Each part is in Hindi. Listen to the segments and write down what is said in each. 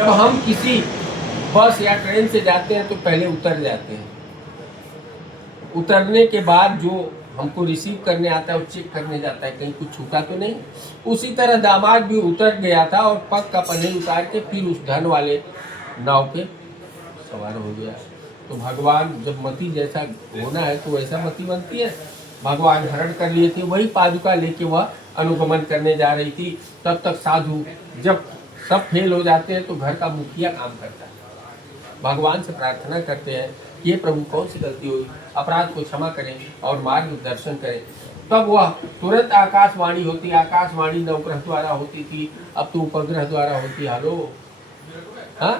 जब हम किसी बस या ट्रेन से जाते हैं तो पहले उतर जाते हैं। उतरने के बाद जो हमको रिसीव करने आता है वो चेक करने जाता है कहीं कुछ छूटा तो नहीं। उसी तरह दामाद भी उतर गया था और पग का पन्नी उतार के फिर उस धन वाले नाव पे सवार हो गया। तो भगवान जब मति जैसा होना है तो वैसा मति बनती है। भगवान हरण कर लिए थे, वही पादुका लेके वह अनुगमन करने जा रही थी। तब तक साधु, जब सब फेल हो जाते हैं तो घर का मुखिया काम करता है। भगवान से प्रार्थना करते हैं कि ये प्रभु कौन सी गलती हुई, अपराध को क्षमा करें और मार्गदर्शन करें। तब वह तुरंत आकाशवाणी होती, आकाशवाणी नवग्रह द्वारा होती थी, अब तो उपग्रह द्वारा होती है। हेलो, हाँ,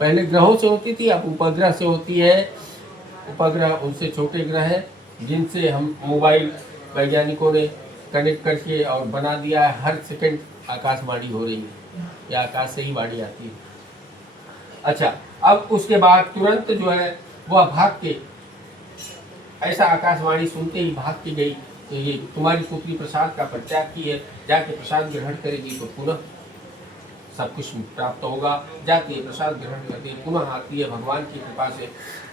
पहले ग्रहों से होती थी, अब उपग्रह से होती है। उपग्रह उनसे छोटे ग्रह हैं जिनसे हम मोबाइल वैज्ञानिकों ने कनेक्ट करके और बना दिया है। हर सेकंड आकाशवाणी हो रही है या आकाश से ही वाणी आती है। अच्छा, अब उसके बाद तुरंत जो है वह भाग के, ऐसा आकाशवाणी सुनते ही भाग के गई तो ये तुम्हारी पुत्री प्रसाद का परित्याग की है, जाके प्रसाद ग्रहण करेगी तो पुनः सब कुछ प्राप्त होगा। जाके प्रसाद ग्रहण करती है, पुनः आती है भगवान की कृपा से,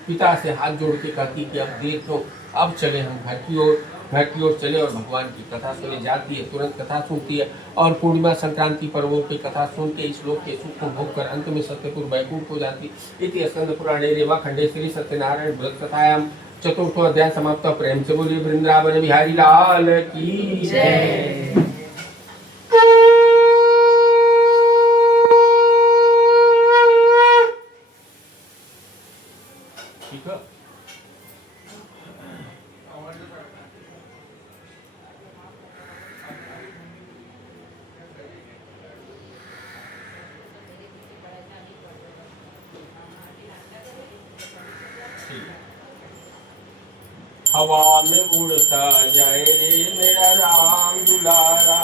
पिता से हाथ जोड़ के कहती कि अब देर तो, अब चले हम घर की ओर चले और भगवान की कथा सुने। जाती है, तुरंत कथा सुनती है और पूर्णिमा संक्रांति पर्वों की कथा सुन के इस लोक के सुख को भोग कर अंत में सत्यपुर बैकुंठ हो जाती। इति स्कंद पुराणे रेवा खंडे श्री सत्यनारायण व्रत कथायाम चतुर्थो अध्याय समाप्त। प्रेम से बोलिए वृंदावन बिहारी लाल की जय। ठीक है, हवा में उड़ता जाए रे मेरा राम दुलारा,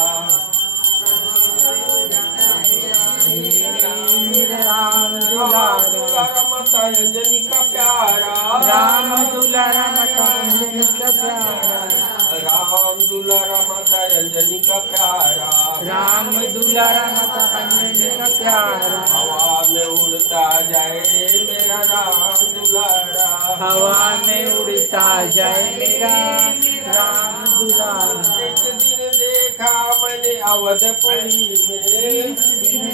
राम दुलारा माता अंजनी का प्यारा, राम दुलारा माता अंजनी का प्यारा, राम दुलारा माता अंजनी का प्यारा, राम दुलारा माता अंजनी का प्यारा। हवा में उड़ता जाए रे मेरा राम दुलारा, हवा में उड़ता जाए मेरा राम दुलारा। एक दिन देखा मैंने अवधपुरी में,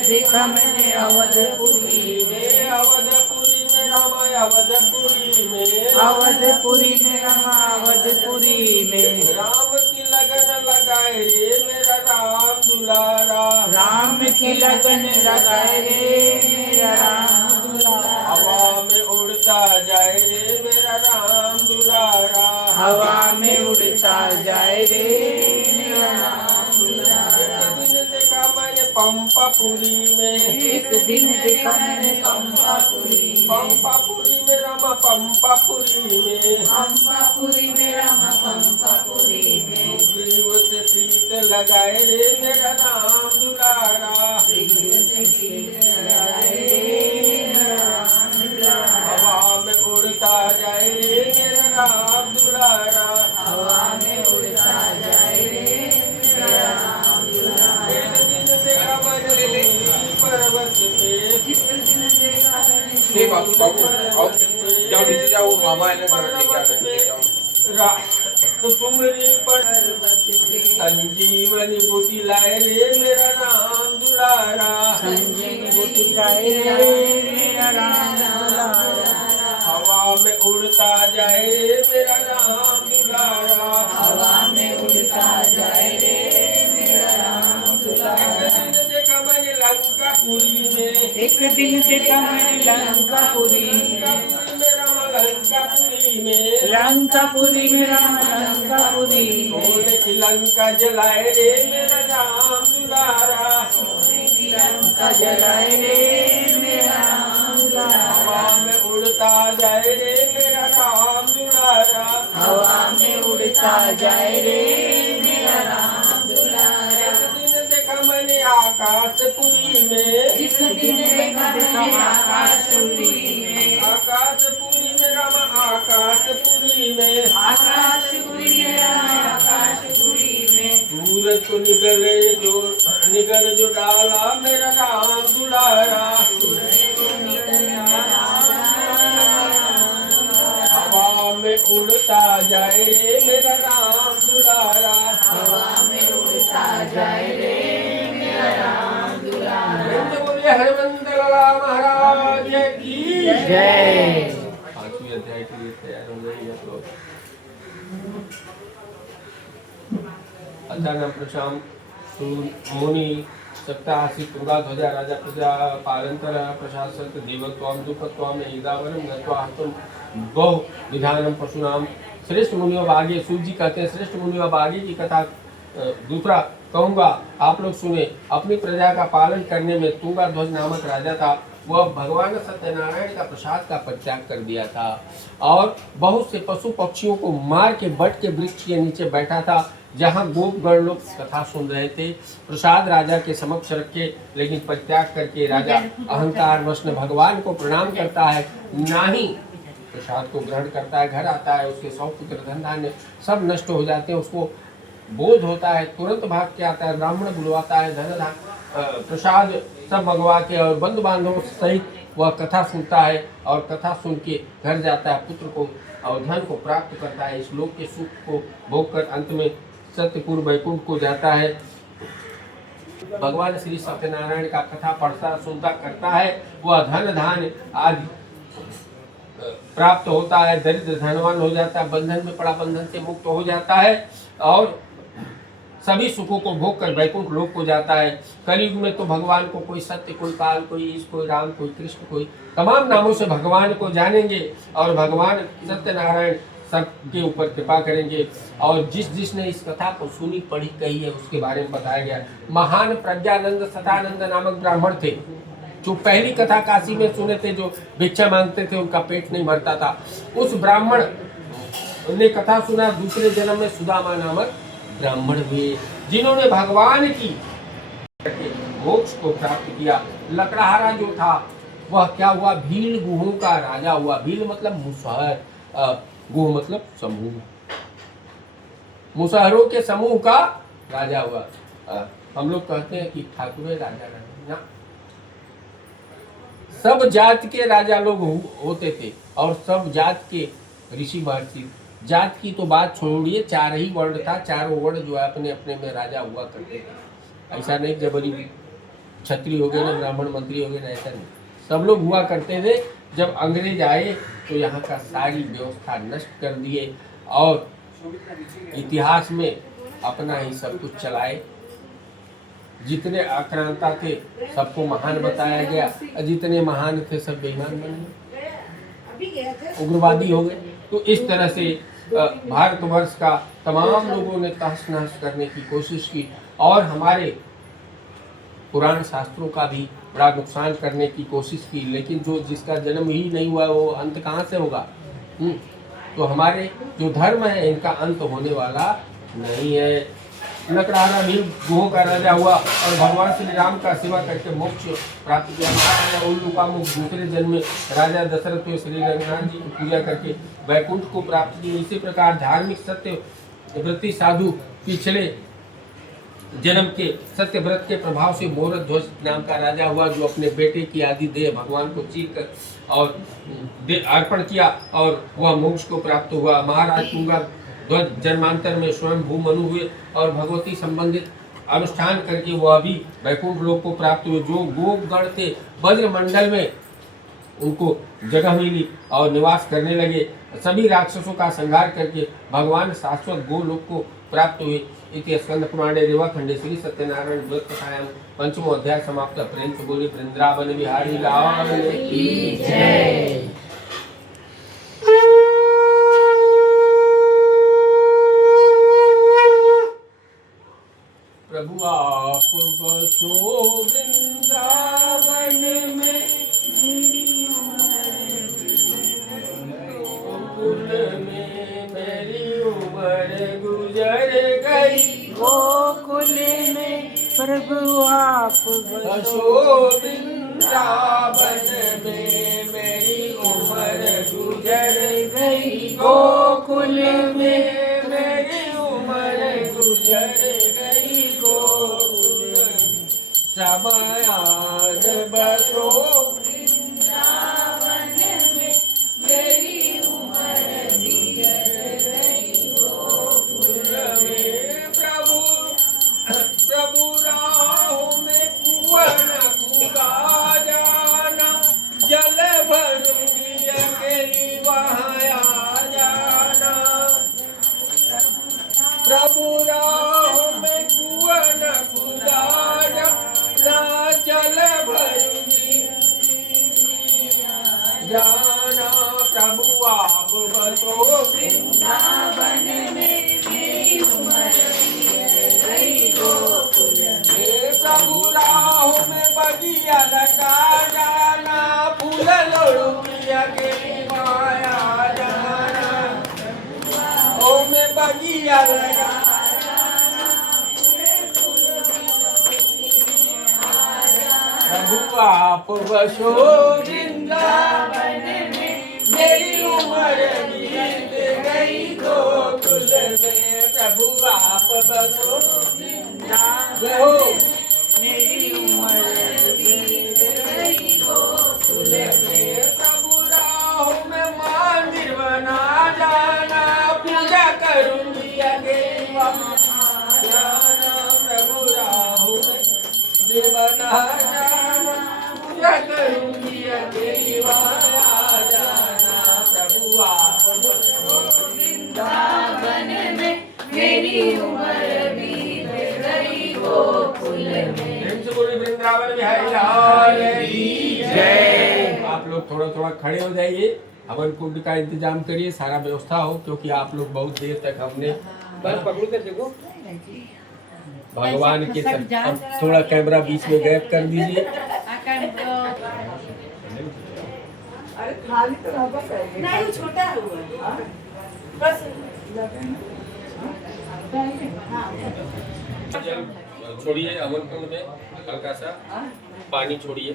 देखा मैंने अवधपुरी में, अवधपुरी में रामा, अवधपुरी में, अवधपुरी में रामा, अवधपुरी में राम की लगन लगाए रे मेरा राम दुलारा, राम की लगन लगाए रे मेरा राम दुलारा। हवा में उड़ता जाए रे मेरा राम दुलारा, हवा में उड़ता जाए रे मेरा राम दुलारा। एक दिन देखा मैंने पंपापुरी में, एक दिन देखा मैंने पंपापुरी में, पंपापुरी में रामा, पंपापुरी में, पंपापुरी में रामा, पंपापुरी में सुग्रीव से प्रीत लगाए रे मेरा राम दुलारा, हवा में उड़ता जाए रे मेरा राम दुलारा, हवा में उड़ता जाए रे मेरा राम दुलारा। एक दिन देखा मैंने पर्वत पे, जिस दिन देखा मैंने ठीक बाबू जाओ नीचे जाओ, मामा है ना घर लेके आना है, जाओ। कुमरी पर संजीवनी बूटी लाए रे मेरा राम दुलारा, संजय बूटी लाए रे मेरा राम दुलारा। हवा में उड़ता जाए रे मेरा राम दुलारा, हवा में उड़ता जाए रे मेरा राम दुलारा। एक दिन देखा मैंने लंकापुरी में, एक दिन देखा मैंने लंकापुरी में, लंकापुरी में, लंकापुरी में राम, लंकापुरी में सोने की लंका जलाए रे मेरा राम दुलारा, लंका जलाए रे मेरा राम दुलारा। हवा में उड़ता जाए रे मेरा राम दुलारा, हवा में उड़ता जाए रे मेरा राम दुलारा। एक दिन देखा मैंने आकाशपुरी में, जिस दिन देखा मैंने आकाशपुरी में, आकाशपुरी में रामा, आकाशपुरी में, आकाशपुरी में राम, आकाशपुरी में सूरज को निगल जो डाला मेरा राम दुलारा, में उड़ता जाए रे मेरा राम दुलारा, हवा में उड़ता जाए रे मेरा राम दुलारा। बोलिए हरमंदर लाल महाराज की जय। 5वीं अध्याय के लिए तैयार हो गई है तो अचानक प्रशाम मुनि सप्तासी तुंगा ध्वजा राजा प्रजा पालंतर प्रशासक देवत्वाम दुपत्वाम एदावरम गत्वा हतम बहु विधानम पशुनाम। श्रेष्ठ मुनियों अब आगे सूत जी कहते हैं श्रेष्ठ मुनियों अब आगे की कथा दूसरा कहूंगा, आप लोग सुने। अपनी प्रजा का पालन करने में तुंगा ध्वज नामक राजा था, वह भगवान सत्यनारायण का प्रसाद का परित्याग कर दिया था और बहुत से पशु पक्षियों को मार के बट के वृक्ष के नीचे बैठा था, जहाँ गोपगण लोग कथा सुन रहे थे। प्रसाद राजा के समक्ष रखे, लेकिन परित्याग करके राजा अहंकार वश भगवान को प्रणाम करता है, ना ही प्रसाद को ग्रहण करता है। घर आता है, उसके 100 पुत्र धन धान्य सब नष्ट हो जाते हैं। उसको बोध होता है, तुरंत भाग के आता है, ब्राह्मण बुलवाता है, धन प्रसाद सब मंगवा के और बंधु बांधवों सहित वह कथा सुनता है और कथा सुन के घर जाता है, पुत्र को और धन को प्राप्त करता है, इस लोक के सुख को भोग कर अंत में सत्यपुर वैकुंठ को जाता है। भगवान श्री सत्यनारायण का कथा पढ़ता सुनता करता है, वह धन धान्य आदि प्राप्त होता है, दरिद्र धनवान हो जाता है, बंधन में पड़ा बंधन से मुक्त हो जाता है और सभी सुखों को भोग कर वैकुंठ लोक को जाता है। कलयुग में तो भगवान को कोई सत्य, कोई काल, कोई ईश, कोई राम, कोई कृष्ण, कोई तमाम नामों से भगवान को जानेंगे और भगवान सत्यनारायण सबके ऊपर कृपा करेंगे। और जिसने इस कथा को सुनी पढ़ी कही है उसके बारे में बताया गया। महान प्रज्ञानंद सतानंद नामक ब्राह्मण थे, जो पहली कथा काशी में सुने थे, जो भिक्षा मांगते थे, उनका पेट नहीं भरता था। उस ब्राह्मण ने कथा सुना, दूसरे जन्म में सुदामा नामक ब्राह्मण हुए, जिन्होंने भगवान की मोक्ष को प्राप्त किया। लकड़हारा जो था वह क्या हुआ, भील गुहों का राजा हुआ। भील मतलब मुसहर, गुह मतलब समूह, मुसहरों के समूह का राजा हुआ। हम लोग कहते हैं कि ठाकुर राजा रानी ना, सब जात के राजा लोग होते थे और सब जात के ऋषि महर्षि। जात की तो बात छोड़िए, 4 ही वर्ण था, चारों वर्ण जो है अपने अपने में राजा हुआ करते थे। ऐसा नहीं जबरी क्षत्रिय हो गए ना ब्राह्मण मंत्री हो गए ना, ऐसा नहीं, सब लोग हुआ करते थे। जब अंग्रेज आए तो यहाँ का सारी व्यवस्था नष्ट कर दिए और इतिहास में अपना ही सब कुछ चलाए। जितने आक्रांता थे सबको महान बताया गया, जितने महान थे सब बेईमान बन गए, उग्रवादी हो गए। तो इस तरह से भारतवर्ष का तमाम लोगों ने तहस नहस करने की कोशिश की और हमारे पुराण शास्त्रों का भी बड़ा नुकसान करने की कोशिश की। लेकिन जो जिसका जन्म ही नहीं हुआ वो अंत कहाँ से होगा। तो हमारे जो धर्म है इनका अंत होने वाला नहीं है। लकड़हारा भी गुहों का राजा हुआ और भगवान श्री राम का सेवा करके मोक्ष प्राप्त किया। उल्लू का मुख दूसरे जन्म में राजा दशरथ हुए, श्री रघुनाथ जी की पूजा करके वैकुंठ को प्राप्त की। इसी प्रकार धार्मिक सत्य व्रती साधु पिछले जन्म के सत्य व्रत के प्रभाव से मोरत ध्वज नाम का राजा हुआ, जो अपने बेटे की आदि देह भगवान को चीर कर और अर्पण किया और वह मोक्ष को प्राप्त हुआ। महाराज तुंगा ध्वज जन्मांतर में स्वयं भू मनु हुए और भगवती संबंधित अनुष्ठान करके वह भी वैकुंठ लोक को प्राप्त हुए। जो गोपगण थे वज्रमंडल में उनको जगह मिली और निवास करने लगे। सभी राक्षसों का संहार करके भगवान शाश्वत गोलोक को प्राप्त हुए। इति स्कंद पुराणे रेवाखंडे श्री सत्यनारायण व्रत कथायां पंचमो अध्याय समाप्त। प्रेम से बोले वृंदावन बिहारी लाल की जय। प्रभु आप बसो वृंदावन में, गोकुल में मेरी उम्र गुजर गई। गोकुल में प्रभु आप बसो वृंदावन में मेरी उम्र गुजर गई। गोकुल में मेरी उम्र गुजर गई। गोकुल समायान बसो वृंदावन में मेरी उम्र गुजर जाना प्रभु आप बसो वृंदावन में मेरी उम्र गई गोकुल हे प्रभु राहों में बगिया लगा जाना फूल लोड़िया के माया जाना ओ में बगिया लगा प्रभु आप बसो वृंदावन में मेरी उम्र बीत गई गोकुल में प्रभु आप बसो जय हो मेरी उम्र बीत गई गोकुल में प्रभु राहों में मंदिर बना जाना पूजा करूंगी आगे जाना प्रभु राहों में मंदिर बना जाना पूजा करूंगी आगे जाना प्रभु आप वृंदावन में मेरी उम्र बीत गई गोकुल में प्रेम से बोलिए वृंदावन बिहारी लाल की जय। आप लोग थोड़ा थोड़ा खड़े हो जाइए, हवन कुंड का इंतजाम करिए, सारा व्यवस्था हो, क्योंकि आप लोग बहुत देर तक हमने बस पकड़ो कर देखो भगवान के सब अब थोड़ा कैमरा बीच में गैप कर दीजिए। अरे खाली तो रहता है नहीं वो छोटा हुआ बस जल छोड़िए हवन कुंड में, हल्का सा पानी छोड़िए।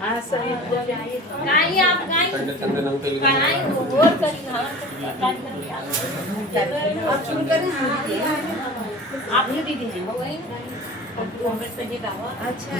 हाँ सही नहीं आप नहीं नहीं वो करी आप शुरू करें आप ही दीदी हैं वही अच्छा